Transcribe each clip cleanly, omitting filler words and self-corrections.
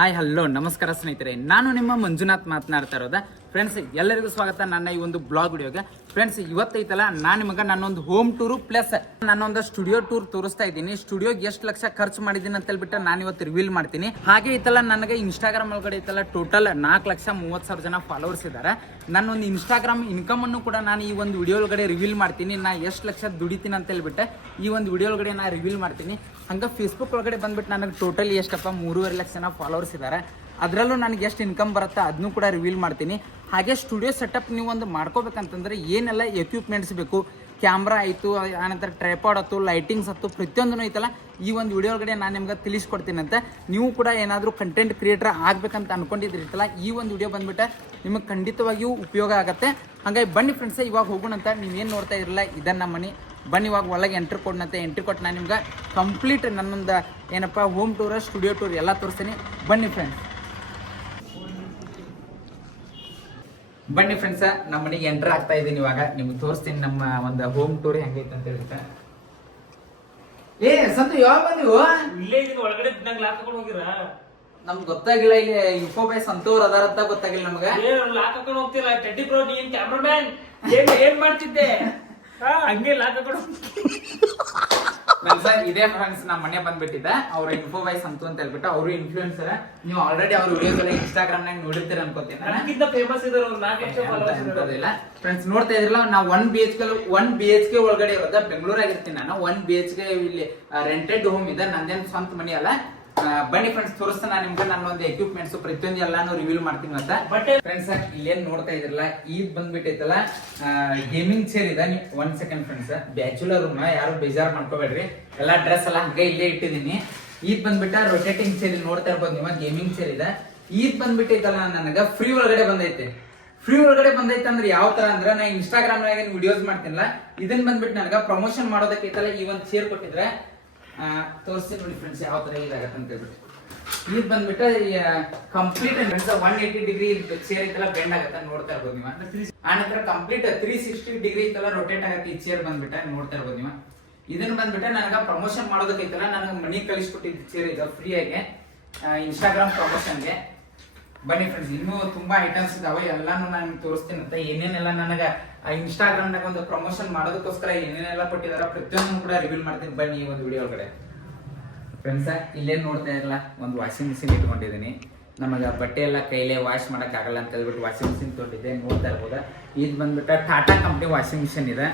Hi hello ನಮಸ್ಕಾರ ಸ್ನೇಹಿತರೆ, ನಾನು ನಿಮ್ಮ ಮಂಜುನಾಥ್ ಮಾತನಾಡ್ತಾ ಇರೋದ. ಫ್ರೆಂಡ್ಸ್ ಎಲ್ಲರಿಗೂ ಸ್ವಾಗತ ನನ್ನ ಈ ಒಂದು ಬ್ಲಾಗ್ ವಿಡಿಯೋಗೆ. ಫ್ರೆಂಡ್ಸ್ ಇವತ್ತೈತಲ್ಲ ನಾನು ನಿಮಗೆ ನನ್ನೊಂದು ಹೋಮ್ ಟೂರು ಪ್ಲಸ್ ನನ್ನೊಂದು ಸ್ಟುಡಿಯೋ ಟೂರ್ ತೋರಿಸ್ತಾ ಇದ್ದೀನಿ. ಸ್ಟುಡಿಯೋಗೆ ಎಷ್ಟು ಲಕ್ಷ ಖರ್ಚು ಮಾಡಿದ್ದೀನಿ ಅಂತ ಹೇಳ್ಬಿಟ್ಟು ನಾನು ಇವತ್ತು ರಿವೀಲ್ ಮಾಡ್ತೀನಿ. ಹಾಗೆ ಐತಲ್ಲ ನನಗೆ ಇನ್ಸ್ಟಾಗ್ರಾಮ್ ಒಳಗಡೆ ಐತಲ್ಲ ಟೋಟಲ್ 4,30,000 ಜನ ಫಾಲೋವರ್ಸ್ ಇದ್ದಾರೆ. ನನ್ನೊಂದು ಇನ್ಸ್ಟಾಗ್ರಾಮ್ ಇನ್ಕಮ್ ಅನ್ನು ಕೂಡ ನಾನು ಈ ಒಂದು ವಿಡಿಯೋ ಒಳಗಡೆ ರಿವೀಲ್ ಮಾಡ್ತೀನಿ. ನಾ ಎಷ್ಟು ಲಕ್ಷ ದುಡಿತೀನಿ ಅಂತ ಹೇಳ್ಬಿಟ್ಟು ಈ ಒಂದು ವಿಡಿಯೋ ಒಳಗಡೆ ನಾನು ರಿವೀಲ್ ಮಾಡ್ತೀನಿ. ಹಂಗೆ ಫೇಸ್ಬುಕ್ ಒಳಗಡೆ ಬಂದ್ಬಿಟ್ಟು ನನಗೆ ಟೋಟಲಿ ಎಷ್ಟಪ್ಪ 3.5 ಲಕ್ಷ ಜನ ಫಾಲೋವರ್ಸ್ ಇದ್ದಾರೆ. ಅದರಲ್ಲೂ ನನಗೆ ಎಷ್ಟು ಇನ್ಕಮ್ ಬರುತ್ತೆ ಅದನ್ನು ಕೂಡ ರಿವೀಲ್ ಮಾಡ್ತೀನಿ. ಹಾಗೆ ಸ್ಟುಡಿಯೋ ಸೆಟಪ್ ನೀವು ಒಂದು ಮಾಡ್ಕೋಬೇಕಂತಂದರೆ ಏನೆಲ್ಲ ಎಕ್ವಿಪ್ಮೆಂಟ್ಸ್ ಬೇಕು, ಕ್ಯಾಮ್ರಾ ಆಯಿತು, ಆನಂತರ ಟ್ರೈಪಾಡ್ ಆಯ್ತು, ಲೈಟಿಂಗ್ಸ್ ಆಯ್ತು, ಪ್ರತಿಯೊಂದೂ ಐತಲ್ಲ ಈ ಒಂದು ವಿಡಿಯೋ ಒಳಗಡೆ ನಾನು ನಿಮ್ಗೆ ತಿಳಿಸ್ಕೊಡ್ತೀನಿ. ಅಂತ ನೀವು ಕೂಡ ಏನಾದರೂ ಕಂಟೆಂಟ್ ಕ್ರಿಯೇಟರ್ ಆಗಬೇಕಂತ ಅನ್ಕೊಂಡಿದ್ರಿರ್ತಲ್ಲ ಈ ಒಂದು ವಿಡಿಯೋ ಬಂದ್ಬಿಟ್ಟು ನಿಮಗೆ ಖಂಡಿತವಾಗಿಯೂ ಉಪಯೋಗ ಆಗುತ್ತೆ. ಹಾಗಾಗಿ ಬನ್ನಿ ಫ್ರೆಂಡ್ಸೇ ಇವಾಗ ಹೋಗೋಣಂತ. ನೀವೇನು ನೋಡ್ತಾ ಇರಲಿಲ್ಲ ಇದನ್ನು ನಮ್ಮ ಮನೆ. ಬನ್ನಿ ಇವಾಗ ಒಳಗೆ ಎಂಟ್ರಿ ಕೊಡನಂತೆ. ಎಂಟ್ರಿ ಕೊಟ್ಟು ನಾನು ನಿಮ್ಗೆ ಕಂಪ್ಲೀಟ್ ನನ್ನೊಂದು ಏನಪ್ಪ ಹೋಮ್ ಟೂರ್ ಸ್ಟುಡಿಯೋ ಟೂರ್ ಎಲ್ಲ ತೋರಿಸ್ತೀನಿ. ಬನ್ನಿ ಫ್ರೆಂಡ್ಸ್ ನಮ್ಮ ಮನೆಗೆ ಎಂಟ್ರ್ ಆಗ್ತಾ ಇದ್ದೀನಿ. ಇವಾಗ ನಿಮ್ಗೆ ತೋರಿಸ್ತೀನಿ ನಮ್ಮ ಒಂದು ಹೋಮ್ ಟೂರ್ ಹೆಂಗೈತೆ ಅಂತ ಹೇಳುತ್ತೆ. ಸಂತು ಯಾವಾಗ ಬಂದಿವು? ಇಲ್ಲೇ ಒಳಗಡೆ ನಂಗೆ ಲಾಕ್ ಹಾಕೊಂಡು ಹೋಗಿರ? ನಮ್ಗೆ ಗೊತ್ತಾಗಿಲ್ಲ. ಇಲ್ಲಿ ಇನ್ಫೋ ಬೈ ಸಂತೂರ್ ಅದಾರಂತ ಗೊತ್ತಾಗಿಲ್ಲ ನಮ್ಗೆ. ಲಾಕ್ ಹಾಕೊಂಡು ಹೋಗ್ತಿಲ್ಲ ಟೆಡ್ಡಿ ಬ್ರೋ, ನೀನ್ ಕ್ಯಾಮ್ರಾಮ್ಯಾನ್ ಏನ್ ಮಾಡ್ತಿದ್ದೆ? ಹಂಗೆ ಲಾಕ್ ಹಾಕೊಂಡು ಇದೇ ಫ್ರೆಂಡ್ಸ್ ನಮ್ಮ ಮನೆ ಬಂದ್ಬಿಟ್ಟಿದೆ. ಅವ್ರ ಇನ್ಫೋ ಬೈ ಸಂತು ಅಂತ ಹೇಳ್ಬಿಟ್ಟು ಅವರು ಇನ್ಫ್ಲೂಯೆನ್ಸರ್. ನೀವು ಆಲ್ರೆಡಿ ಅವ್ರ ವಿಡಿಯೋಸ್ ಎಲ್ಲ ಇನ್ಸ್ಟಾಗ್ರಾಮ್ ನಾಗ ನೋಡಿರ್ತೀರ ಅನ್ಕೋತೀನಿ. ನನಗಿಂತ ಫೇಮಸ್ ಇದ್ದಾರೆ ಫ್ರೆಂಡ್ಸ್. ನೋಡ್ತಾ ಇದ್ರಲ್ಲ ನಾವು 1 BHK ಒಳಗಡೆ ಇರೋದ. ಬೆಂಗಳೂರಾಗಿರ್ತೀನಿ ನಾನು. 1 BHK ಇಲ್ಲಿ ರೆಂಟೆಡ್ ಹೋಮ್ ಇದೆ, ನಂದೇನು ಸ್ವಂತ ಮನಿ ಅಲ್ಲ. ಬನ್ನಿ ಫ್ರೆಂಡ್ಸ್ ತೋರಿಸ್ತಾನ ನಿಮ್ಗೆ ನನ್ನೊಂದು ಎಕ್ವಿಪ್ಮೆಂಟ್ಸ್ ಪ್ರತಿಯೊಂದು ಎಲ್ಲಾನು ರಿವೀಲ್ ಮಾಡ್ತೀನಿ ಅಂತ. ಫ್ರೆಂಡ್ಸ್ ಇಲ್ಲೇನ್ ನೋಡ್ತಾ ಇದ್ರಲ್ಲ ಇದು ಬಂದ್ಬಿಟ್ಟೈತಲ್ಲ ಗೇಮಿಂಗ್ ಚೇರ್ ಇದೆ. 1 ಸೆಕೆಂಡ್ ಫ್ರೆಂಡ್ಸ್. ಬ್ಯಾಚುಲರ್ ರೂಮ್, ಯಾರು ಬೇಜಾರ್ ಮಾಡ್ಕೋಬೇಡ್ರಿ. ಎಲ್ಲಾ ಡ್ರೆಸ್ ಎಲ್ಲ ಹಂಗೆ ಇಲ್ಲೇ ಇಟ್ಟಿದ್ದೀನಿ. ಈದ್ ಬಂದ್ಬಿಟ್ಟ ರೊಟೇಟಿಂಗ್ ಚೇರ್ ನೋಡ್ತಾ ಇರ್ಬೋದು ನೀವು, ಗೇಮಿಂಗ್ ಚೇರ್ ಇದೆ. ಈದ್ ಬಂದ್ಬಿಟ್ಟೈತಲ್ಲ ನನಗ ಫ್ರೀ ಒಳಗಡೆ ಬಂದೈತೆ. ಫ್ರೀ ಒಳಗಡೆ ಬಂದೈತೆ ಅಂದ್ರೆ ಯಾವ ತರ ಅಂದ್ರೆ ನಾ ಇನ್ಸ್ಟಾಗ್ರಾಮ್ ನಾಗ ವಿಡಿಯೋಸ್ ಮಾಡ್ತೀನಲ್ಲ ಇದನ್ನ ಬಂದ್ಬಿಟ್ಟು ನನಗ ಪ್ರಮೋಷನ್ ಮಾಡೋದಕ್ಕೈತಲ್ಲ ಈ ಒಂದು ಚೇರ್ ಕೊಟ್ಟಿದ್ರೆ ತೋರಿಸ್ತೀನಿ ನೋಡಿ ಫ್ರೆಂಡ್ಸ್ ಯಾವ ತರ ಇದಾಗತ್ತೆ ಅಂತ ಹೇಳ್ಬಿಟ್ಟು. ಇದು ಬಂದ್ಬಿಟ್ಟು ಕಂಪ್ಲೀಟ್ 180 ಡಿಗ್ರಿ ಚೇರ್ ಐತಲ್ಲ ಬೆಂಡ್ ಆಗತ್ತೆ ನೋಡ್ತಾ ಇರ್ಬೋದು ನೀವು. ಆನಂತರ ಕಂಪ್ಲೀಟ್ 360 ಡಿಗ್ರಿ ಐತಲ್ಲ ರೊಟೇಟ್ ಆಗತ್ತೆ ಈ ಚೇರ್ ಬಂದ್ಬಿಟ್ಟ ನೋಡ್ತಾ ಇರ್ಬೋದು ನೀವು. ಇದನ್ನ ಬಂದ್ಬಿಟ್ಟೆ ನನಗ ಪ್ರಮೋಷನ್ ಮಾಡೋದಕ್ಕೈತಲ್ಲ ನನಗೆ ಮನಿ ಕಳಿಸ್ಕೊಟ್ಟಿದ್ದು ಚೇರ್ ಇದೆ ಫ್ರೀ ಆಗಿ ಇನ್ಸ್ಟಾಗ್ರಾಮ್ ಪ್ರಮೋಷನ್ಗೆ. ಬನ್ನಿ ಫ್ರೆಂಡ್ಸ್ ಇನ್ನೂ ತುಂಬಾ ಐಟಮ್ಸ್ ಇದಾವೆ, ಎಲ್ಲಾನು ನಾನು ತೋರಿಸ್ತೀನಿ ಅಂತ. ಏನೇನೆಲ್ಲ ನನಗೆ ಇನ್ಸ್ಟಾಗ್ರಾಮ್ ನಾಗ ಒಂದು ಪ್ರಮೋಷನ್ ಮಾಡೋದಕ್ಕೋಸ್ಕರ ಏನೇನೆಲ್ಲ ಕೊಟ್ಟಿದಾರ ಪ್ರತಿಯೊಂದು ಕೂಡ ರಿವೀಲ್ ಮಾಡ್ತೀನಿ. ಬನ್ನಿ ಈ ಒಂದು ವಿಡಿಯೋ ಒಳಗಡೆ. ಫ್ರೆಂಡ್ಸ್ ಇಲ್ಲೇನು ನೋಡ್ತಾ ಇರಲ್ಲ ಒಂದು ವಾಷಿಂಗ್ ಮಿಷಿನ್ ಇಟ್ಕೊಂಡಿದ್ದೀನಿ. ನಮಗೆ ಬಟ್ಟೆ ಎಲ್ಲ ಕೈಲೇ ವಾಶ್ ಮಾಡಕ್ ಆಗಲ್ಲ ಅಂತ ಹೇಳ್ಬಿಟ್ಟು ವಾಷಿಂಗ್ ಮಿಷಿನ್ ತೊಗೊಂಡಿದ್ದೆ ನೋಡ್ತಾ ಇರ್ಬೋದ. ಇದು ಬಂದ್ಬಿಟ್ಟು ಟಾಟಾ ಕಂಪ್ನಿ ವಾಷಿಂಗ್ ಮಿಷಿನ್ ಇದೆ.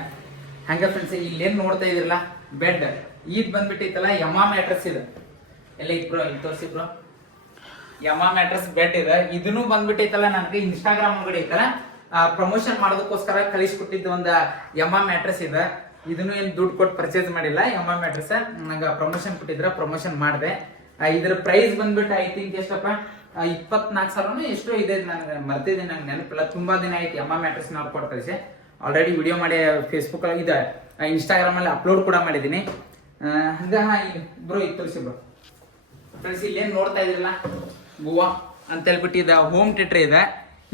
ಹಂಗೆ ಫ್ರೆಂಡ್ಸ್ ಇಲ್ಲೇನು ನೋಡ್ತಾ ಇದಿರಲ್ಲ ಬೆಡ್, ಇದು ಬಂದ್ಬಿಟ್ಟೈತಲ್ಲ ಯಮಾ ಮ್ಯಾಟ್ರಸ್ ಇದೆ. ಎಲ್ಲ ಇಬ್ರು ಇಲ್ಲಿ ತೋರಿಸಿ ಬ್ರೋ. ಯಮಾ ಮ್ಯಾಟ್ರಸ್ ಬೆಡ್ ಇದೆ. ಇದನ್ನು ಬಂದ್ಬಿಟ್ಟೈತಲ್ಲ ನನಗೆ ಇನ್ಸ್ಟಾಗ್ರಾಮ್ ಒಳಗಡೆ ಐತಲ್ಲ ಪ್ರಮೋಷನ್ ಮಾಡೋದಕ್ಕೋಸ್ಕರ ಕಳಿಸ್ಕೊಟ್ಟಿದ್ದು ಒಂದು ಯಮಾ ಮ್ಯಾಟ್ರಸ್ ಇದೆ. ಇದನ್ನು ಏನು ದುಡ್ಡು ಕೊಟ್ಟು ಪರ್ಚೇಸ್ ಮಾಡಿಲ್ಲ. ಯಮಾ ಮ್ಯಾಟ್ರಸ್ ನಂಗೆ ಪ್ರಮೋಷನ್ ಕೊಟ್ಟಿದ್ರ ಪ್ರಮೋಷನ್ ಮಾಡಿದೆ. ಇದ್ರ ಪ್ರೈಸ್ ಬಂದ್ಬಿಟ್ಟು ಐ ಥಿಂಕ್ ಎಷ್ಟಪ್ಪ 24,000 ಎಷ್ಟೋ ಇದೆ, ನನಗೆ ಮರ್ತಿದ್ದೀನಿ, ನಂಗೆ ನೆನಪಿಲ್ಲ. ತುಂಬಾ ದಿನ ಆಯ್ತು ಯಮಾ ಮ್ಯಾಟ್ರಸ್ ನಾವು ಕೊಟ್ಟು ಕಳಿಸಿ. ಆಲ್ರೆಡಿ ವಿಡಿಯೋ ಮಾಡಿ ಫೇಸ್ಬುಕ್ ಇದೆ, ಇನ್ಸ್ಟಾಗ್ರಾಮ್ ಅಲ್ಲಿ ಅಪ್ಲೋಡ್ ಕೂಡ ಮಾಡಿದ್ದೀನಿ. ಹಂಗ ಬ್ರೋ ಇದು ತೋರಿಸಿ ಬ್ರೋ. ಫ್ರೆಂಡ್ಸ್ ಇಲ್ಲೇನು ನೋಡ್ತಾ ಇದ್ರಲ್ಲ ಗೋವಾ ಅಂತ ಹೇಳ್ಬಿಟ್ಟು ಇದೆ ಹೋಮ್ ಥಿಯೇಟರ್ ಇದೆ.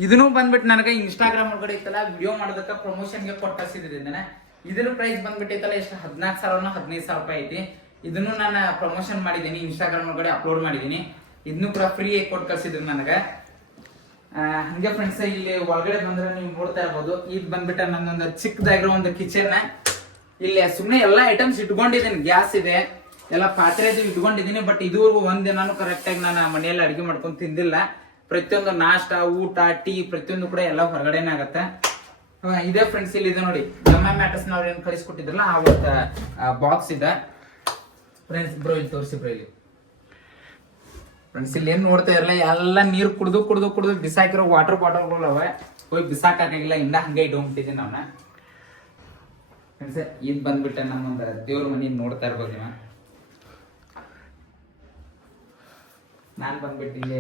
ಇದನ್ನು ಬಂದ್ಬಿಟ್ಟು ನನಗೆ ಇನ್ಸ್ಟಾಗ್ರಾಮ್ ಒಳಗಡೆ ಇತ್ತಲ್ಲ ವಿಡಿಯೋ ಮಾಡೋದಕ್ಕೆ ಪ್ರಮೋಷನ್ಗೆ ಕೊಟ್ಟಿಸಿದ್ರಿಂದ ಇದನ್ನು ಪ್ರೈಸ್ ಬಂದ್ಬಿಟ್ಟೈತಲ್ಲ ಎಷ್ಟು 14,000 15,000 ರೂಪಾಯಿ ಐತಿ. ಇದನ್ನು ನಾನು ಪ್ರಮೋಷನ್ ಮಾಡಿದ್ದೀನಿ, ಇನ್ಸ್ಟಾಗ್ರಾಮ್ ಒಳಗಡೆ ಅಪ್ಲೋಡ್ ಮಾಡಿದ್ದೀನಿ. ಇದನ್ನು ಕೂಡ ಫ್ರೀ ಆಗಿ ಕೊಟ್ಟು ಕಳ್ಸಿದ್ರು ನನಗೆ. ಹಂಗೆ ಫ್ರೆಂಡ್ಸ್ ಇಲ್ಲಿ ಒಳಗಡೆ ಬಂದ್ರೆ ನೀವು ನೋಡ್ತಾ ಇರ್ಬೋದು. ಇದು ಬಂದ್ಬಿಟ್ಟು ನನ್ನೊಂದು ಚಿಕ್ಕದಾಗಿರೋ ಒಂದು ಕಿಚನ್. ಇಲ್ಲಿ ಸುಮ್ಮನೆ ಎಲ್ಲ ಐಟಮ್ಸ್ ಇಟ್ಕೊಂಡಿದ್ದೀನಿ. ಗ್ಯಾಸ್ ಇದೆ, ಎಲ್ಲ ಪಾತ್ರೆ ಇಟ್ಕೊಂಡಿದ್ದೀನಿ. ಬಟ್ ಇದುವರೆಗೂ ಒಂದಿನಾನು ಕರೆಕ್ಟ್ ಆಗಿ ನಾನು ಮನೆಯಲ್ಲಿ ಅಡಿಗೆ ಮಾಡ್ಕೊಂಡು ತಿಂದಿಲ್ಲ. ಪ್ರತಿಯೊಂದು ನಾಷ್ಟ ಊಟ ಟೀ ಪ್ರತಿಯೊಂದು ಕೂಡ ಎಲ್ಲ ಹೊರಗಡೆನೆ ಆಗತ್ತೆ. ಇದೇ ಫ್ರೆಂಡ್ಸ್ ಇಲ್ಲಿ ಇದೆ ನೋಡಿ ಯಮಾ ಮ್ಯಾಟ್ರಸ್ ನಾವು ಏನು ಕಳಿಸ್ಕೊಟ್ಟಿದ್ರಲ್ಲ ಆ ಒಂದು ಬಾಕ್ಸ್ ಇದೆ ಫ್ರೆಂಡ್ಸ್. ಬ್ರೋ ಇಲ್ಲಿ ತೋರಿಸಿ ಬ್ರೋ. ಇಲ್ಲಿ ಫ್ರೆಂಡ್ಸ್ ಇಲ್ಲಿ ಏನ್ ನೋಡ್ತಾ ಇರಲ್ಲ ಎಲ್ಲ ನೀರು ಕುಡ್ದು ಬಿಸಾಕಿರೋ ವಾಟರ್ ಬಾಟಲ್ಗಳು ಅವೆ. ಹೋಗಿ ಬಿಸಾಕಾಗಿಲ್ಲ, ಇನ್ನ ಹಂಗೆ ಇಟ್ಕೊಂಡ್ಬಿಟ್ಟಿದ್ದೀನಿ ಅವನ್ನ. ಫ್ರೆಂಡ್ಸ್ ಇದು ಬಂದ್ಬಿಟ್ಟೆ ನಮ್ಮೊಂದು ದೇವ್ರ ಮನೆ ನೋಡ್ತಾ ಇರ್ಬೋದು ನೀವು. ನಾನು ಬಂದ್ಬಿಟ್ಟು ಇಲ್ಲಿ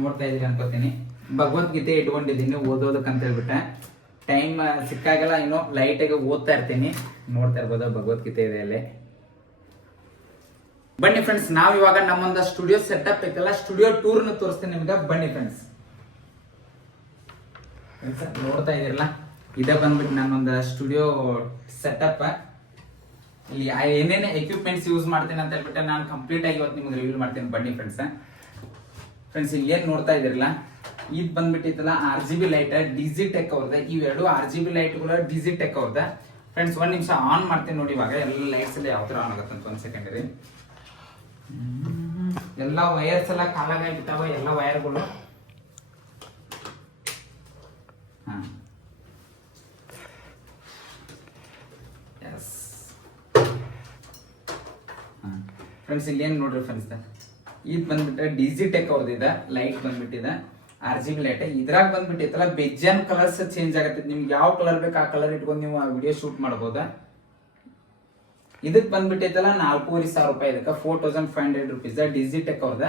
ನೋಡ್ತಾ ಇದ್ದೀನಿ ಅನ್ಕೋತೀನಿ. ಭಗವದ್ಗೀತೆ ಇಟ್ಕೊಂಡಿದ್ದೀನಿ ಓದೋದಕ್ಕಂತ ಹೇಳ್ಬಿಟ್ಟೆ. ಟೈಮ್ ಸಿಕ್ಕಾಗೆಲ್ಲ ಏನೋ ಲೈಟಾಗಿ ಓದ್ತಾ ಇರ್ತೀನಿ. ನೋಡ್ತಾ ಇರ್ಬೋದು ಭಗವದ್ಗೀತೆ ಇದೆ ಅಲ್ಲಿ. ಬನ್ನಿ ಫ್ರೆಂಡ್ಸ್ ನಾವ್ ಇವಾಗ ನಮ್ಮೊಂದು ಸ್ಟುಡಿಯೋ ಸೆಟಪ್ ಐತಲ್ಲ ಸ್ಟುಡಿಯೋ ಟೂರ್ನ ತೋರಿಸ್ತೀನಿ ನಿಮ್ಗೆ. ಬನ್ನಿ ಫ್ರೆಂಡ್ಸ್ ನೋಡ್ತಾ ಇದಿರಲ್ಲ ಇದೇ ಬಂದ್ಬಿಟ್ಟು ನಾನೊಂದು ಸ್ಟುಡಿಯೋ ಸೆಟಪ್. ಇಲ್ಲಿ ಏನೇನು ಎಕ್ವಿಪ್ಮೆಂಟ್ಸ್ ಯೂಸ್ ಮಾಡ್ತೀನಿ ಅಂತ ಹೇಳ್ಬಿಟ್ಟು ನಾನು ಕಂಪ್ಲೀಟ್ ಆಗಿ ಇವತ್ತು ನಿಮ್ಗೆ ರಿವೀಲ್ ಮಾಡ್ತೀನಿ. ಬನ್ನಿ ಫ್ರೆಂಡ್ಸ್ ಫ್ರೆಂಡ್ಸ್ ಇಲ್ಲಿ ಏನ್ ನೋಡ್ತಾ ಇದಿರಲ್ಲ, ಇದು ಬಂದ್ಬಿಟ್ಟಿತ್ತಲ್ಲ RGB ಲೈಟ್ ಡಿಜಿ ಟೆಕ್ ಅವ್ರದ. ಇವೆರಡು RGB ಲೈಟ್ಗಳು ಡಿಜಿ ಟೆಕ್ ಅವ್ರದ. ಫ್ರೆಂಡ್ಸ್ ಒಂದ್ ನಿಮಿಷ ಆನ್ ಮಾಡ್ತೀನಿ ನೋಡಿ ಇವಾಗ ಎಲ್ಲ ಲೈಟ್ಸ್ ಎಲ್ಲ ಯಾವ ತರ ಆನ್ ಆಗತ್ತೆ ಅಂತ. ಒಂದ್ ಸೆಕೆಂಡ್ ರೀ. ಎಲ್ಲ ವೈರ್ಸ್ ಎಲ್ಲ ಕಾಲಾಗಿಬಿಟ್ಟಾವ, ಎಲ್ಲ ವೈರ್ಗಳು. ಫ್ರೆಂಡ್ಸ್ ಇಲ್ಲಿ ಏನ್ ನೋಡ್ರಿ ಫ್ರೆಂಡ್ಸ್, ಇದು ಬಂದ್ಬಿಟ್ಟು ಡಿಜಿ ಟೆಕ್ ಅವ್ರದ್ದು ಲೈಟ್ ಬಂದ್ಬಿಟ್ಟಿದೆ RGB ಲೈಟ್. ಇದ್ರಾಗ ಬಂದ್ಬಿಟ್ಟಿತ್ತಲ್ಲ ಬೆಜ್ಜನ್ ಕಲರ್ಸ್ ಚೇಂಜ್ ಆಗತ್ತೆ. ನಿಮ್ಗೆ ಯಾವ ಕಲರ್ ಬೇಕು ಆ ಕಲರ್ ಇಟ್ಕೊಂಡು ನೀವು ವಿಡಿಯೋ ಶೂಟ್ ಮಾಡಬಹುದ. ಇದಕ್ ಬಂದ್ಬಿಟ್ಟೈತಲ್ಲ 4,500 ರೂಪಾಯಿ. ಇದಕ್ಕೆ 4,500 ರುಪೀಸ್ ಡಿಜಿ ಟೆಕ್ ಅವ್ರದ.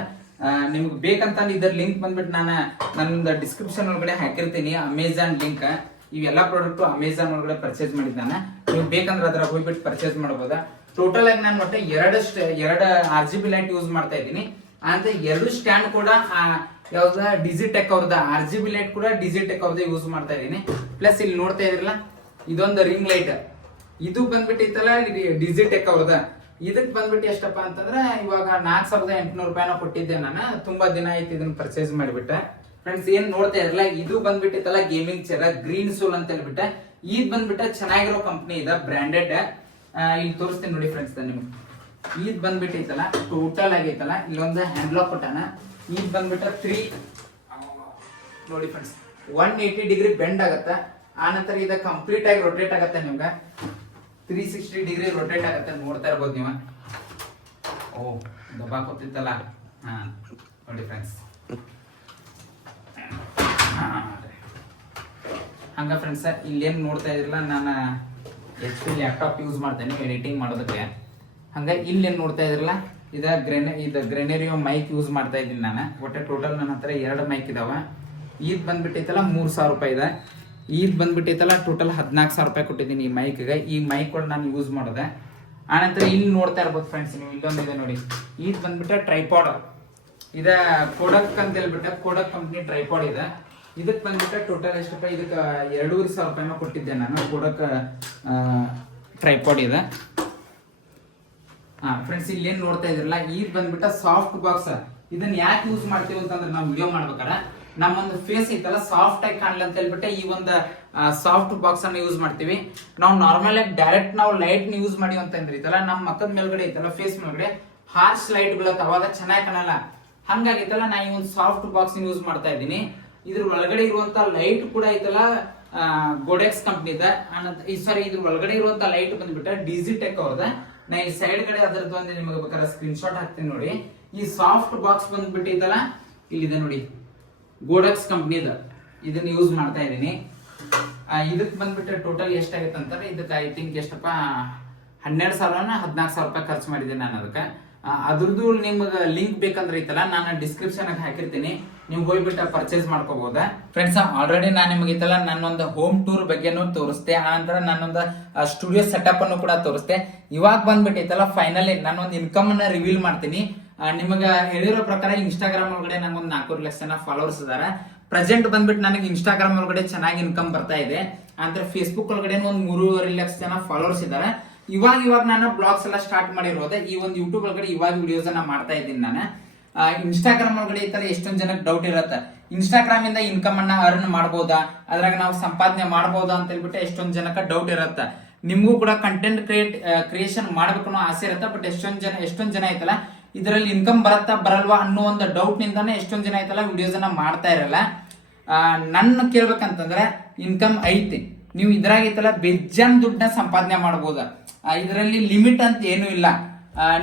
ನಿಮ್ಗೆ ಬೇಕಂತ ಇದ್ರ ಲಿಂಕ್ ಬಂದ್ಬಿಟ್ಟು ನನ್ನ ಡಿಸ್ಕ್ರಿಪ್ಷನ್ ಒಳಗಡೆ ಹಾಕಿರ್ತೀನಿ, ಅಮೆಜಾನ್ ಲಿಂಕ್. ಇವೆಲ್ಲ ಪ್ರಾಡಕ್ಟ್ ಅಮೆಜಾನ್ ಒಳಗಡೆ ಪರ್ಚೇಸ್ ಮಾಡಿದ್ದಾನೆ. ನೀವು ಬೇಕಂದ್ರೆ ಅದ್ರಾಗ ಹೋಗ್ಬಿಟ್ಟು ಪರ್ಚೇಸ್ ಮಾಡಬಹುದಾ. ಟೋಟಲ್ ಆಗಿ ನಾನು ಮತ್ತೆ ಎರಡು RGB ಲೈಟ್ ಯೂಸ್ ಮಾಡ್ತಾ ಇದ್ದೀನಿ. ಅಂತ 2 ಸ್ಟ್ಯಾಂಡ್ ಕೂಡ ಯಾವ್ದ ಡಿಜಿ ಟೆಕ್ ಅವ್ರದ RGB ಲೈಟ್ ಕೂಡ ಡಿಜಿ ಟೆಕ್ ಅವ್ರದ ಯೂಸ್ ಮಾಡ್ತಾ ಇದೀನಿ. ಪ್ಲಸ್ ಇಲ್ಲಿ ನೋಡ್ತಾ ಇದ್ರಲ್ಲ ಇದೊಂದು ರಿಂಗ್ ಲೈಟ್, ಇದು ಬಂದ್ಬಿಟ್ಟಿತ್ತಲ್ಲ ಡಿಜಿ ಟೆಕ್ ಅವ್ರದ. ಇದಕ್ ಬಂದ್ಬಿಟ್ಟು ಎಷ್ಟಪ್ಪ ಅಂತಂದ್ರೆ ಇವಾಗ 4,800 ರೂಪಾಯಿನ ಕೊಟ್ಟಿದ್ದೆ ನಾನು. ತುಂಬಾ ದಿನ ಆಯ್ತು ಇದನ್ನ ಪರ್ಚೇಸ್ ಮಾಡಿಬಿಟ್ಟೆ. ಫ್ರೆಂಡ್ಸ್ ಏನ್ ನೋಡ್ತಾ ಇದ್ರಲ್ಲ ಇದು ಬಂದ್ಬಿಟ್ಟಿತ್ತಲ್ಲ ಗೇಮಿಂಗ್ ಚೇರ್ ಗ್ರೀನ್ ಸೋಲ್ ಅಂತ ಹೇಳ್ಬಿಟ್ಟೆ. ಇದು ಬಂದ್ಬಿಟ್ಟೆ ಚೆನ್ನಾಗಿರೋ ಕಂಪ್ನಿ ಇದೆ, ಬ್ರಾಂಡೆಡ್. ಇಲ್ಲಿ ತೋರಿಸ್ತೀನಿ ನೋಡಿ ಫ್ರೆಂಡ್ಸ್ ನಿಮ್ಗೆ. ಇದು ಬಂದ್ಬಿಟ್ಟೈತಲ್ಲ ಟೋಟಲ್ ಆಗೈತಲ್ಲ ಇಲ್ಲೊಂದು ಹ್ಯಾಂಡ್ ಲಾಕ್ ಕೊಟ್ಟಾನ. ಇದು ಬಂದ್ಬಿಟ್ಟ 3 ನೋಡಿ ಫ್ರೆಂಡ್ಸ್ 180 ಡಿಗ್ರಿ ಬೆಂಡ್ ಆಗತ್ತೆ. ಆನಂತರ ಇದು ಕಂಪ್ಲೀಟ್ ಆಗಿ ರೊಟೇಟ್ ಆಗತ್ತೆ. ನಿಮ್ಗೆ 360 ಡಿಗ್ರಿ ರೊಟೇಟ್ ಆಗತ್ತೆ. ನೋಡ್ತಾ ಇರ್ಬೋದು ನೀವು. ಓ ದಬಾ ಕೊತ್ತಿತ್ತಲ್ಲ, ನೋಡಿ ಫ್ರೆಂಡ್ಸ್. ಹಂಗ ಫ್ರೆಂಡ್ಸ್ ಇಲ್ಲೇನು ನೋಡ್ತಾ ಇದ್ರಲ್ಲ, ನಾನು HP ಲ್ಯಾಪ್ಟಾಪ್ ಯೂಸ್ ಮಾಡ್ತೇನೆ ಎಡಿಟಿಂಗ್ ಮಾಡೋದಕ್ಕೆ. ಹಂಗ ಇಲ್ಲೇನು ನೋಡ್ತಾ ಇದ್ರಲ್ಲ ಇದು ಗ್ರೆನೇರಿಯೋ ಮೈಕ್ ಯೂಸ್ ಮಾಡ್ತಾ ಇದ್ದೀನಿ ನಾನು. ಒಟ್ಟೆ ಟೋಟಲ್ ನನ್ನ ಹತ್ರ 2 ಮೈಕ್ ಇದಾವ. ಇದು ಬಂದ್ಬಿಟ್ಟೈತಲ್ಲ 3,000 ರೂಪಾಯಿ ಇದೆ. ಇದು ಬಂದ್ಬಿಟ್ಟೈತಲ್ಲ ಟೋಟಲ್ 14,000 ರೂಪಾಯಿ ಕೊಟ್ಟಿದ್ದೀನಿ ಈ ಮೈಕ್ಗೆ. ಈ ಮೈಕ್ಗಳು ನಾನು ಯೂಸ್ ಮಾಡೋದೆ. ಆನಂತರ ಇಲ್ಲಿ ನೋಡ್ತಾ ಇರ್ಬೋದು ಫ್ರೆಂಡ್ಸ್ ನೀವು, ಇಲ್ಲೊಂದಿದೆ ನೋಡಿ. ಇದು ಬಂದ್ಬಿಟ್ಟು ಟ್ರೈಪಾಡ್. ಇದ ಕೋಡಕ್ ಅಂತ ಹೇಳ್ಬಿಟ್ಟು ಕೋಡಕ್ ಕಂಪ್ನಿ ಟ್ರೈಪಾಡ್ ಇದೆ. ಇದಕ್ಕೆ ಬಂದ್ಬಿಟ್ಟು ಟೋಟಲ್ ಎಷ್ಟಪ್ಪ, ಇದಕ್ಕೆ 2,500 ರೂಪಾಯಿನ ಕೊಟ್ಟಿದ್ದೆ ನಾನು. ಕೋಡಕ್ ಟ್ರೈಪಾಡ್ ಇದೆ. ಫ್ರೆಂಡ್ಸ್ ಇಲ್ಲಿ ಏನ್ ನೋಡ್ತಾ ಇದ್ರಲ್ಲ ಇದು ಬಂದ್ಬಿಟ್ಟ ಸಾಫ್ಟ್ ಬಾಕ್ಸ್. ಇದನ್ನ ಯಾಕೆ ಯೂಸ್ ಮಾಡ್ತೀವಿ ಅಂತಂದ್ರೆ ನಾವು ವಿಡಿಯೋ ಮಾಡ್ಬೇಕಾರೆ ನಮ್ಮೊಂದು ಫೇಸ್ ಐತಲ್ಲ ಸಾಫ್ಟ್ ಆಗಿ ಕಾಣಲಿ ಅಂತ ಹೇಳ್ಬಿಟ್ಟು ಈ ಒಂದು ಸಾಫ್ಟ್ ಬಾಕ್ಸ್ ಅನ್ನ ಯೂಸ್ ಮಾಡ್ತೀವಿ. ನಾವು ನಾರ್ಮಲ್ ಆಗಿ ಡೈರೆಕ್ಟ್ ನಾವು ಲೈಟ್ ಯೂಸ್ ಮಾಡಿ ಅಂತಂದ್ರೆ ಐತಲ್ಲ ನಮ್ಮ ಮಕ್ಕದ ಮೇಲ್ಗಡೆ ಐತಲ್ಲ ಫೇಸ್ ಮೇಲ್ಗಡೆ ಹಾರ್ಶ್ ಲೈಟ್ ಬೀಳತ್ತ, ಅವಾಗ ಚೆನ್ನಾಗಿ ಕಾಣಲ್ಲ. ಹಂಗಾಗಿತ್ತಲ್ಲ ನಾ ಈ ಒಂದು ಸಾಫ್ಟ್ ಬಾಕ್ಸ್ ಯೂಸ್ ಮಾಡ್ತಾ ಇದ್ದೀನಿ. ಇದ್ರ ಒಳಗಡೆ ಇರುವಂತ ಲೈಟ್ ಕೂಡ ಐತಲ್ಲ ಗೋಡೆಕ್ಸ್ ಕಂಪ್ನಿದ. ಸಾರಿ ಇದ್ರ ಒಳಗಡೆ ಇರುವಂತ ಲೈಟ್ ಬಂದ್ಬಿಟ್ಟ ಡಿಜಿ ಟೆಕ್ ಅವ್ರದ. ನಾ ಈ ಸೈಡ್ ಕಡೆ ಅದರದ್ದು ಒಂದು ನಿಮಗೆ ಬೇಕಾದ್ರೆ ಸ್ಕ್ರೀನ್ ಶಾಟ್ ಹಾಕ್ತೀನಿ ನೋಡಿ. ಈ ಸಾಫ್ಟ್ ಬಾಕ್ಸ್ ಬಂದ್ಬಿಟ್ಟಿತ್ತಲ್ಲ ಇಲ್ಲಿದೆ ನೋಡಿ, ಗೋಡೆಕ್ಸ್ ಕಂಪ್ನಿದ. ಇದನ್ನ ಯೂಸ್ ಮಾಡ್ತಾ ಇದ್ದೀನಿ. ಇದಕ್ಕೆ ಬಂದ್ಬಿಟ್ರೆ ಟೋಟಲ್ ಎಷ್ಟಾಗತ್ತೆ ಅಂತಾರೆ, ಇದಕ್ಕೆ ಐ ಥಿಂಕ್ ಎಷ್ಟಪ್ಪ 12,000-14,000 ರೂಪಾಯಿ ಖರ್ಚು ಮಾಡಿದ್ದೀನಿ ನಾನು ಅದಕ್ಕೆ. ಅದ್ರದ್ದು ನಿಮ್ಗೆ ಲಿಂಕ್ ಬೇಕಂದ್ರೆ ಐತಲ್ಲ ನಾನು ಡಿಸ್ಕ್ರಿಪ್ಷನ್ ಹಾಕಿರ್ತೀನಿ, ನೀವು ಹೋಗ್ಬಿಟ್ಟು ಪರ್ಚೇಸ್ ಮಾಡ್ಕೋಬಹುದಾ. ಫ್ರೆಂಡ್ಸ್ ಆಲ್ರೆಡಿ ನಾನು ನಿಮಗೆ ಐತಲ್ಲ ನನ್ನೊಂದು ಹೋಮ್ ಟೂರ್ ಬಗ್ಗೆನೂ ತೋರಿಸ್ತೆ. ಆನಂತರ ನನ್ನೊಂದು ಸ್ಟುಡಿಯೋ ಸೆಟಪ್ ಅನ್ನು ಕೂಡ ತೋರಿಸ್ತೆ. ಇವಾಗ ಬಂದ್ಬಿಟ್ಟೈತಲ್ಲ ಫೈನಲಿ ನಾನೊಂದು ಇನ್ಕಮ್ ಅನ್ನ ರಿವೀಲ್ ಮಾಡ್ತೀನಿ. ನಿಮಗೆ ಹೇಳಿರೋ ಪ್ರಕಾರ ಇನ್ಸ್ಟಾಗ್ರಾಮ್ ಒಳಗಡೆ ನಂಗೊಂದು 4 ಲಕ್ಷ ಜನ ಫಾಲೋವರ್ಸ್ ಇದಾರೆ. ಪ್ರೆಸೆಂಟ್ ಬಂದ್ಬಿಟ್ಟು ನನಗೆ ಇನ್ಸ್ಟಾಗ್ರಾಮ್ ಒಳಗಡೆ ಚೆನ್ನಾಗಿ ಇನ್ಕಮ್ ಬರ್ತಾ ಇದೆ. ಅಂದ್ರೆ ಫೇಸ್ಬುಕ್ ಒಳಗಡೆ ಒಂದು 3.5 ಲಕ್ಷ ಜನ ಫಾಲೋವರ್ಸ್ ಇದಾರೆ. ಇವಾಗ ನಾನು ಬ್ಲಾಗ್ಸ್ ಎಲ್ಲ ಸ್ಟಾರ್ಟ್ ಮಾಡಿರೋದೆ. ಈ ಒಂದು ಯೂಟ್ಯೂಬ್ ಒಳಗಡೆ ಇವಾಗ ವಿಡಿಯೋಸ್ ಅನ್ನ ಮಾಡ್ತಾ ಇದ್ದೀನಿ ನಾನು. ಇನ್ಸ್ಟಾಗ್ರಾಮ್ ಒಳಗಡೆ ಈ ತರ ಎಷ್ಟೊಂದ್ ಜನಕ್ಕೆ ಡೌಟ್ ಇರತ್ತೆ, ಇನ್ಸ್ಟಾಗ್ರಾಮ್ ಇಂದ ಇನ್ಕಮ್ ಅನ್ನ ಅರ್ನ್ ಮಾಡಬಹುದಾ, ಅದ್ರಾಗ ನಾವು ಸಂಪಾದನೆ ಮಾಡಬಹುದಾ ಅಂತ ಹೇಳ್ಬಿಟ್ಟು ಎಷ್ಟೊಂದ್ ಜನಕ್ಕೆ ಡೌಟ್ ಇರತ್ತೆ. ನಿಮ್ಗೂ ಕೂಡ ಕಂಟೆಂಟ್ ಕ್ರಿಯೇಷನ್ ಮಾಡ್ಬೇಕು ಅನ್ನೋ ಆಸೆ ಇರತ್ತೆ. ಬಟ್ ಎಷ್ಟೊಂದ್ ಜನ ಐತಲ್ಲ ಇದರಲ್ಲಿ ಇನ್ಕಮ್ ಬರತ್ತಾ ಬರಲ್ವಾ ಅನ್ನೋ ಒಂದು ಡೌಟ್ ನಿಂದಾನೆ ಎಷ್ಟೊಂದ್ ಜನ ಐತಲ್ಲ ವಿಡಿಯೋಸ್ ಅನ್ನ ಮಾಡ್ತಾ ಇರಲ್ಲ. ನನ್ನ ಕೇಳ್ಬೇಕಂತಂದ್ರೆ ಇನ್ಕಮ್ ಐತಿ, ನೀವು ಇದ್ರಾಗ ಐತಲ್ಲ ಬೆಜ್ಜನ್ ದುಡ್ಡನ್ನ ಸಂಪಾದನೆ ಮಾಡಬಹುದಾ. ಇದರಲ್ಲಿ ಲಿಮಿಟ್ ಅಂತ ಏನು ಇಲ್ಲ.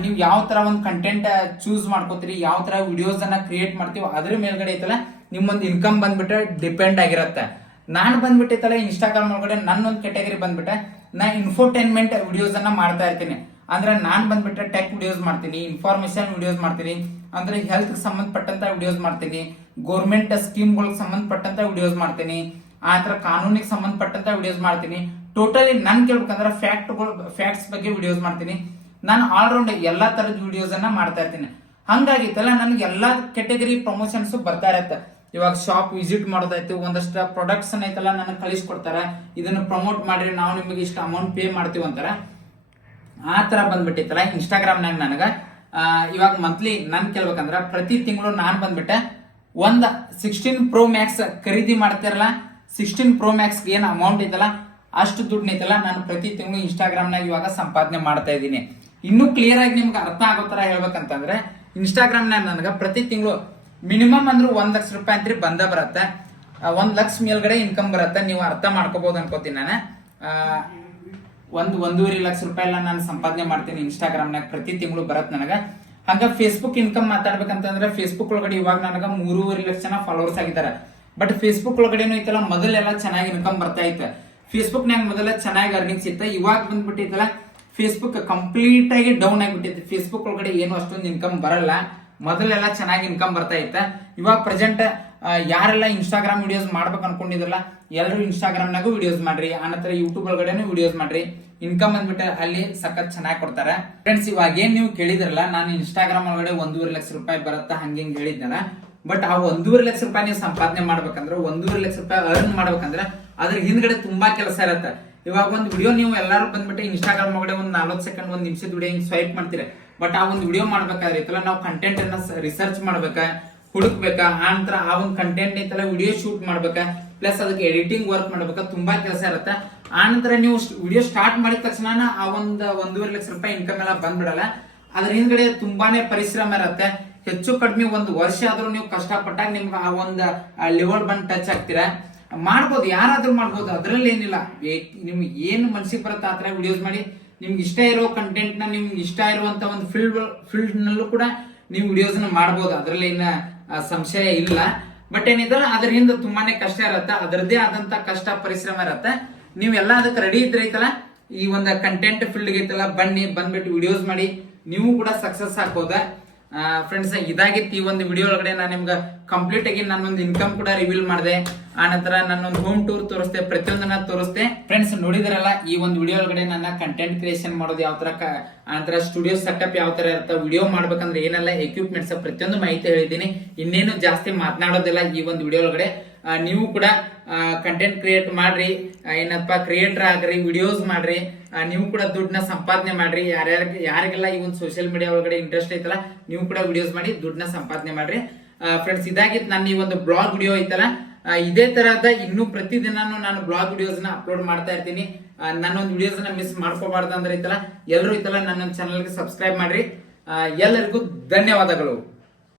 ನೀವು ಯಾವ ತರ ಒಂದು ಕಂಟೆಂಟ್ ಚೂಸ್ ಮಾಡ್ಕೋತೀರಿ, ಯಾವ ತರ ವಿಡಿಯೋಸ್ ಅನ್ನ ಕ್ರಿಯೇಟ್ ಮಾಡ್ತೀವಿ ಅದ್ರ ಮೇಲ್ಗಡೆ ಐತಲ್ಲ ನಿಮ್ಮೊಂದು ಇನ್ಕಮ್ ಬಂದ್ಬಿಟ್ರೆ ಡಿಪೆಂಡ್ ಆಗಿರತ್ತೆ. ನಾನು ಬಂದ್ಬಿಟ್ಟೈತಲ್ಲ ಇನ್ಸ್ಟಾಗ್ರಾಮ್ ಒಳಗಡೆ ನನ್ನೊಂದು ಕ್ಯಾಟಗರಿ ಬಂದ್ಬಿಟ್ಟೆ ನಾ ಇನ್ಫೋಟೈನ್ಮೆಂಟ್ ವಿಡಿಯೋಸ್ ಅನ್ನ ಮಾಡ್ತಾ ಇರ್ತೀನಿ. ಅಂದ್ರೆ ನಾನ್ ಬಂದ್ಬಿಟ್ರೆ ಟೆಕ್ ವಿಡಿಯೋಸ್ ಮಾಡ್ತೀನಿ, ಇನ್ಫಾರ್ಮೇಶನ್ ವಿಡಿಯೋಸ್ ಮಾಡ್ತೀನಿ, ಅಂದ್ರೆ ಹೆಲ್ತ್ ಸಂಬಂಧಪಟ್ಟಂತ ವಿಡಿಯೋಸ್ ಮಾಡ್ತೀನಿ, ಗೌರ್ಮೆಂಟ್ ಸ್ಕೀಮ್ಗಳಿಗೆ ಸಂಬಂಧಪಟ್ಟಂತ ವಿಡಿಯೋಸ್ ಮಾಡ್ತೀನಿ, ಆತರ ಕಾನೂನಿಗೆ ಸಂಬಂಧಪಟ್ಟಂತ ವಿಡಿಯೋಸ್ ಮಾಡ್ತೀನಿ. ಟೋಟಲಿ ನನ್ ಕೇಳ್ಬೇಕಂದ್ರೆ ಫ್ಯಾಕ್ಟ್ಸ್ ಬಗ್ಗೆ ವಿಡಿಯೋಸ್ ಮಾಡ್ತೀನಿ. ನಾನು ಆಲ್ರೌಂಡ್ ಎಲ್ಲಾ ತರದ ವಿಡಿಯೋಸ್ ಅನ್ನ ಮಾಡ್ತಾ ಇರ್ತೀನಿ. ಹಂಗಾಗಿತ್ತಲ್ಲ ನನ್ಗೆ ಎಲ್ಲಾ ಕೆಟಗರಿ ಪ್ರಮೋಷನ್ಸ್ ಬರ್ತಾ ಇರತ್ತೆ. ಇವಾಗ ಶಾಪ್ ವಿಸಿಟ್ ಮಾಡೋದಾಯ್ತು, ಒಂದಷ್ಟು ಪ್ರಾಡಕ್ಟ್ಸ್ ಐತಲ್ಲ ನನಗೆ ಕಳಿಸ್ಕೊಡ್ತಾರೆ, ಇದನ್ನ ಪ್ರಮೋಟ್ ಮಾಡ್ರಿ ನಾವು ನಿಮಗೆ ಇಷ್ಟು ಅಮೌಂಟ್ ಪೇ ಮಾಡ್ತೀವಿ ಅಂತಾರ. ಆ ತರ ಬಂದ್ಬಿಟ್ಟಿತ್ತಲ್ಲ ಇನ್ಸ್ಟಾಗ್ರಾಮ್ನಾಗ ನನಗ ಇವಾಗ ಮಂತ್ಲಿ ನನ್ ಕೇಳ್ಬೇಕಂದ್ರ ಪ್ರತಿ ತಿಂಗಳು ನಾನ್ ಬಂದ್ಬಿಟ್ಟೆ ಒಂದ್ 16 Pro Max ಖರೀದಿ ಮಾಡ್ತಿರಲ್ಲ, 16 Pro Max ಏನ್ ಅಮೌಂಟ್ ಐತಲ್ಲ ಅಷ್ಟು ದುಡ್ಡು ಐತಲ್ಲ ನಾನು ಪ್ರತಿ ತಿಂಗಳು ಇನ್ಸ್ಟಾಗ್ರಾಮ್ನಾಗ ಇವಾಗ ಸಂಪಾದನೆ ಮಾಡ್ತಾ ಇದ್ದೀನಿ. ಇನ್ನೂ ಕ್ಲಿಯರ್ ಆಗಿ ನಿಮ್ಗೆ ಅರ್ಥ ಆಗೋ ತರ ಹೇಳ್ಬೇಕಂತಂದ್ರೆ ಇನ್ಸ್ಟಾಗ್ರಾಮ್ನಾಗ ನನಗೆ ಪ್ರತಿ ತಿಂಗಳು ಮಿನಿಮಮ್ ಅಂದ್ರೆ 1 ಲಕ್ಷ ರೂಪಾಯಿ ಅಂತ ಬಂದ ಬರತ್ತೆ. 1 ಲಕ್ಷ ಮೇಲ್ಗಡೆ ಇನ್ಕಮ್ ಬರತ್ತೆ. ನೀವು ಅರ್ಥ ಮಾಡ್ಕೋಬಹುದು ಅನ್ಕೋತೀನಿ. ನಾನು 1.5 ಲಕ್ಷ ರೂಪಾಯಿ ಎಲ್ಲ ನಾನು ಸಂಪಾದನೆ ಮಾಡ್ತೀನಿ ಇನ್ಸ್ಟಾಗ್ರಾಮ್ನಾಗ ಪ್ರತಿ ತಿಂಗಳು ಬರತ್ ನನಗ. ಹಂಗ ಫೇಸ್ಬುಕ್ ಇನ್ಕಮ್ ಮಾತಾಡ್ಬೇಕಂತಂದ್ರೆ ಫೇಸ್ಬುಕ್ ಒಳಗಡೆ ಇವಾಗ ನನಗ 3.5 ಲಕ್ಷ ಜನ ಫಾಲೋವರ್ಸ್ ಆಗಿದ್ದಾರೆ. ಬಟ್ ಫೇಸ್ಬುಕ್ ಒಳಗಡೆನು ಐತಲ್ಲ ಮೊದಲೆಲ್ಲ ಚೆನ್ನಾಗಿ ಇನ್ಕಮ್ ಬರ್ತಾ ಇತ್ತು. ಫೇಸ್ಬುಕ್ ನಾಗ ಮೊದಲ ಚೆನ್ನಾಗಿ ಅರ್ನಿಂಗ್ಸ್ ಇತ್ತು. ಇವಾಗ ಬಂದ್ಬಿಟ್ಟಿತ್ತಲ್ಲ ಫೇಸ್ಬುಕ್ ಕಂಪ್ಲೀಟ್ ಆಗಿ ಡೌನ್ ಆಗಿಬಿಟ್ಟಿತ್ತು. ಫೇಸ್ಬುಕ್ ಒಳಗಡೆ ಏನು ಅಷ್ಟೊಂದು ಇನ್ಕಮ್ ಬರಲ್ಲ. ಮೊದಲೆಲ್ಲ ಚೆನ್ನಾಗಿ ಇನ್ಕಮ್ ಬರ್ತಾ ಇತ್ತ. ಇವಾಗ ಪ್ರೆಸೆಂಟ್ ಯಾರೆಲ್ಲ ಇನ್ಸ್ಟಾಗ್ರಾಮ್ ವಿಡಿಯೋಸ್ ಮಾಡ್ಬೇಕು ಅನ್ಕೊಂಡಿದ್ರಲ್ಲ ಎಲ್ಲರೂ ಇನ್ಸ್ಟಾಗ್ರಾಮ್ನಾಗೂ ವಿಡಿಯೋಸ್ ಮಾಡ್ರಿ, ಆನಂತರ ಯೂಟ್ಯೂಬ್ ಒಳಗಡೆನು ವಿಡಿಯೋಸ್ ಮಾಡ್ರಿ. ಇನ್ಕಮ್ ಅಂದ್ಬಿಟ್ಟು ಅಲ್ಲಿ ಸಖತ್ ಚೆನ್ನಾಗಿ ಕೊಡ್ತಾರೆ. ಫ್ರೆಂಡ್ಸ್ ಇವಾಗ ಏನ್ ನೀವು ಕೇಳಿದ್ರಲ್ಲ ನಾನು ಇನ್ಸ್ಟಾಗ್ರಾಮ್ ಒಳಗಡೆ 1.5 ಲಕ್ಷ ರೂಪಾಯಿ ಬರುತ್ತಾ ಹಂಗೆ ಹೇಳಿದ್ನಲ್ಲ. ಬಟ್ ಆ 1.5 ಲಕ್ಷ ರೂಪಾಯಿ ನೀವು ಸಂಪಾದನೆ ಮಾಡ್ಬೇಕಂದ್ರೆ 1.5 ಲಕ್ಷ ರೂಪಾಯಿ ಅರ್ನ್ ಮಾಡ್ಬೇಕಂದ್ರೆ ಅದ್ರ ಹಿಂದ್ಗಡೆ ತುಂಬಾ ಕೆಲಸ ಇರುತ್ತೆ. ಇವಾಗ ಒಂದು ವಿಡಿಯೋ ನೀವು ಎಲ್ಲರೂ ಬಂದ್ಬಿಟ್ಟು ಇನ್ಸ್ಟಾಗ್ರಾಮ್ ಒಳಗಡೆ ಒಂದು 40 ಸೆಕೆಂಡ್ 1 ನಿಮಿಷದ ವಿಡಿಯೋ ಹಿಂಗ್ ಸ್ವೈಪ್ ಮಾಡ್ತೀರಿ. ಬಟ್ ಆ ಒಂದು ವಿಡಿಯೋ ಮಾಡ್ಬೇಕಾದ್ರೆ ಐತಲ್ಲ ನಾವು ಕಂಟೆಂಟ್ ಅನ್ನ ರಿಸರ್ಚ್ ಮಾಡ್ಬೇಕಾ, ಹುಡುಕ್ಬೇಕಾ, ಆ ನಂತರ ಆ ಒಂದು ಕಂಟೆಂಟ್ ಐತಲ್ಲ ವಿಡಿಯೋ ಶೂಟ್ ಮಾಡ್ಬೇಕಾ, ಪ್ಲಸ್ ಅದಕ್ಕೆ ಎಡಿಟಿಂಗ್ ವರ್ಕ್ ಮಾಡ್ಬೇಕಾ, ತುಂಬಾ ಕೆಲಸ ಇರುತ್ತೆ. ಆ ನಂತರ ನೀವು ವಿಡಿಯೋ ಸ್ಟಾರ್ಟ್ ಮಾಡಿದ ತಕ್ಷಣ ಆ 1.5 ಲಕ್ಷ ರೂಪಾಯಿ ಇನ್ಕಮ್ ಎಲ್ಲ ಬಂದ್ಬಿಡಲ್ಲ. ಅದ್ರ ಹಿಂದ್ಗಡೆ ತುಂಬಾನೇ ಪರಿಶ್ರಮ ಇರುತ್ತೆ. ಹೆಚ್ಚು ಕಡಿಮೆ 1 ವರ್ಷ ಆದ್ರೂ ನೀವು ಕಷ್ಟಪಟ್ಟಾಗ ನಿಮ್ಗೆ ಆ ಒಂದು ಲೆವೆಲ್ ಬಂದ್ ಟಚ್ ಆಗ್ತೀರಾ. ಮಾಡ್ಬೋದು, ಯಾರಾದ್ರೂ ಮಾಡ್ಬೋದು, ಅದ್ರಲ್ಲಿ ಏನಿಲ್ಲ. ನಿಮ್ಗೆ ಏನು ಮನ್ಸಿಗೆ ಬರುತ್ತೆ ಆ ತರ ವಿಡಿಯೋಸ್ ಮಾಡಿ. ನಿಮ್ಗೆ ಇಷ್ಟ ಇರೋ ಕಂಟೆಂಟ್ ನ ನಿಮ್ಗೆ ಇಷ್ಟ ಇರುವಂತ ಒಂದು ಫೀಲ್ಡ್ ನಲ್ಲೂ ಕೂಡ ನೀವು ವಿಡಿಯೋಸ್ ಮಾಡ್ಬೋದು. ಅದ್ರಲ್ಲಿ ಏನ ಸಂಶಯ ಇಲ್ಲ. ಬಟ್ ಏನಿದ್ರೆ ಅದ್ರ ಹಿಂದೆ ತುಂಬಾನೇ ಕಷ್ಟ ಇರತ್ತೆ. ಅದರದ್ದೇ ಆದಂತ ಕಷ್ಟ ಪರಿಶ್ರಮ ಇರತ್ತೆ. ನೀವೆಲ್ಲ ಅದಕ್ಕೆ ರೆಡಿ ಇದ್ರೆ ಐತಲ್ಲ ಈ ಒಂದು ಕಂಟೆಂಟ್ ಫೀಲ್ಡ್ ಐತಲ್ಲ ಬಂದ್ಬಿಟ್ಟು ವಿಡಿಯೋಸ್ ಮಾಡಿ ನೀವು ಕೂಡ ಸಕ್ಸಸ್ ಆಗ್ಬೋದ. ಫ್ರೆಂಡ್ಸ್ ಇದಾಗಿತ್ತು ಈ ಒಂದು ವಿಡಿಯೋ ಒಳಗಡೆ. ನಾನು ನಿಮ್ಗೆ ಕಂಪ್ಲೀಟ್ ಆಗಿ ನನ್ನೊಂದು ಇನ್ಕಮ್ ಕೂಡ ರಿವೀಲ್ ಮಾಡಿದೆ. ಆ ನಂತರ ನನ್ನೊಂದು ಹೋಮ್ ಟೂರ್ ತೋರಿಸ್ತೆ, ಪ್ರತಿಯೊಂದನ್ನ ತೋರಿಸ್ತೆ. ಫ್ರೆಂಡ್ಸ್ ನೋಡಿದ್ರಲ್ಲ ಈ ಒಂದು ವಿಡಿಯೋ ಒಳಗಡೆ ನನ್ನ ಕಂಟೆಂಟ್ ಕ್ರಿಯೇಷನ್ ಮಾಡೋದು ಯಾವ ತರ, ಆನಂತರ ಸ್ಟುಡಿಯೋ ಸೆಟಪ್ ಯಾವ ತರ ಇರುತ್ತೆ, ವಿಡಿಯೋ ಮಾಡ್ಬೇಕಂದ್ರೆ ಏನೆಲ್ಲ ಎಕ್ವಿಪ್ಮೆಂಟ್ಸ್ ಪ್ರತಿಯೊಂದು ಮಾಹಿತಿ ಹೇಳಿದ್ದೀನಿ. ಇನ್ನೇನು ಜಾಸ್ತಿ ಮಾತನಾಡೋದಿಲ್ಲ ಈ ಒಂದು ವಿಡಿಯೋ ಒಳಗಡೆ. ನೀವು ಕೂಡ ಕಂಟೆಂಟ್ ಕ್ರಿಯೇಟ್ ಮಾಡ್ರಿ, ಏನಪ್ಪಾ ಕ್ರಿಯೇಟರ್ ಆಗ್ರಿ, ವಿಡಿಯೋಸ್ ಮಾಡ್ರಿ, ನೀವು ಕೂಡ ದುಡ್ಡನ್ನ ಸಂಪಾದನೆ ಮಾಡ್ರಿ. ಯಾರಿಗೆಲ್ಲ ಈ ಒಂದು ಸೋಷಿಯಲ್ ಮೀಡಿಯಾ ಒಳಗಡೆ ಇಂಟ್ರೆಸ್ಟ್ ಐತಲ್ಲ ನೀವು ಕೂಡ ವಿಡಿಯೋಸ್ ಮಾಡಿ ದುಡ್ಡನ್ನ ಸಂಪಾದನೆ ಮಾಡ್ರಿ. ಫ್ರೆಂಡ್ಸ್ ಇದಾಗಿತ್ತು ನನ್ನ ಈ ಒಂದು ಬ್ಲಾಗ್ ವಿಡಿಯೋ ಐತಲ್ಲ. ಇದೇ ತರಹದ ಇನ್ನೂ ಪ್ರತಿದಿನಾನು ನಾನು ಬ್ಲಾಗ್ ವಿಡಿಯೋಸ್ ನ ಅಪ್ಲೋಡ್ ಮಾಡ್ತಾ ಇರ್ತೀನಿ. ನನ್ನೊಂದು ವಿಡಿಯೋಸ್ ನ ಮಿಸ್ ಮಾಡ್ಕೋಬಾರ್ದು ಅಂದ್ರೆ ಐತಲ್ಲ ಎಲ್ಲರೂ ಐತಲ್ಲ ನನ್ನ ಚಾನಲ್ಗೆ ಸಬ್ಸ್ಕ್ರೈಬ್ ಮಾಡ್ರಿ. ಎಲ್ಲರಿಗೂ ಧನ್ಯವಾದಗಳು.